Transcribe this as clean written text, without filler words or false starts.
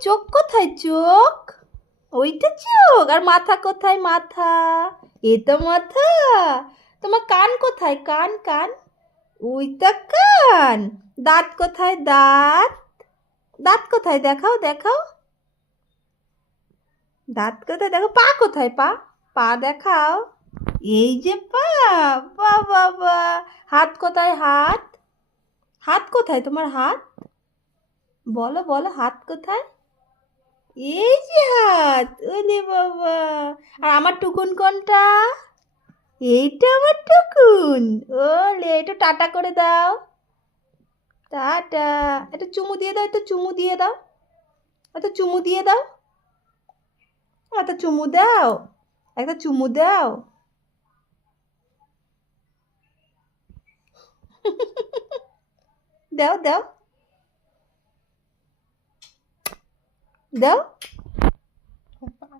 চোখ কোথায় চোখ? ওইটা চোখ। আর মাথা কোথায় মাথা? এ তো মাথা। তোমার কান কোথায় কান কান? ওইটা কান। দাঁত কোথায় দাঁত? দাঁত কোথায় দেখাও দেখাও। দাঁত কোথায় দেখো। পা কোথায় পা? পা দেখাও। এই যে পা। বাহ বাহ বাহ। হাত কোথায় হাত? হাত কোথায় তোমার হাত? বলো বলো হাত কোথায়? এই যে হাত। ওলে বাবা। আর আমার টুকুন কোনটা? এইটা আমার টুকুন। ওলে একটু টাটা করে দাও। টাটা। একটা চুমু দিয়ে দাও, একটু চুমু দিয়ে দাও। একটা চুমু দিয়ে দাও। একটা চুমু দাও। একটা চুমু দাও। দাও দাও দাও।